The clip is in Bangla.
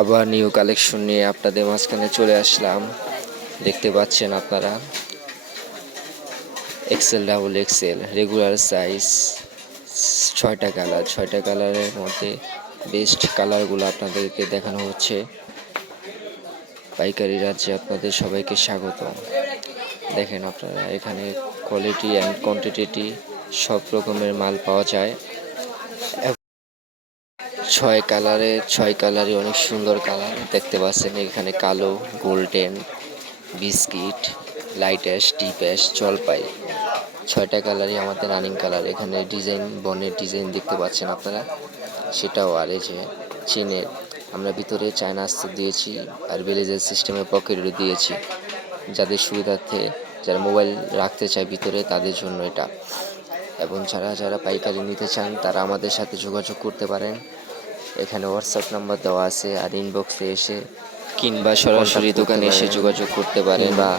আবার নিউ কালেকশন নিয়ে আপনাদের মাঝখানে চলে আসলাম। দেখতে পাচ্ছেন আপনারা XL, double XL, regular size, 6টা কালার। 6টা কালারের মধ্যে বেস্ট কালারগুলো আপনাদেরকে দেখানো হচ্ছে। পাইকারি রাজ্যে আপনাদের সবাইকে স্বাগত। দেখেন আপনারা এখানে কোয়ালিটি অ্যান্ড কোয়ান্টিটি সব রকমের মাল পাওয়া যায়। 6 কালারই অনেক সুন্দর কালার দেখতে পাচ্ছেন। এখানে কালো, golden, biscuit, light ash, deep ash, জলপাই, 6টা কালারই আমাদের রানিং কালার। এখানে ডিজাইন, বনের ডিজাইন দেখতে পাচ্ছেন আপনারা, সেটাও আর এই যে চেনের আমরা ভিতরে চায়না আস্তর দিয়েছি আর ব্লেজার সিস্টেমের পকেটও দিয়েছি, যাদের সুবিধার্থে যারা মোবাইল রাখতে চায় ভিতরে তাদের জন্য এটা। এবং যারা পাইকারি নিতে চান তারা আমাদের সাথে যোগাযোগ করতে পারেন। এখানে হোয়াটসঅ্যাপ নাম্বার দেওয়া আছে, আর ইনবক্সে এসে কিংবা সরাসরি দোকানে এসে যোগাযোগ করতে পারেন বা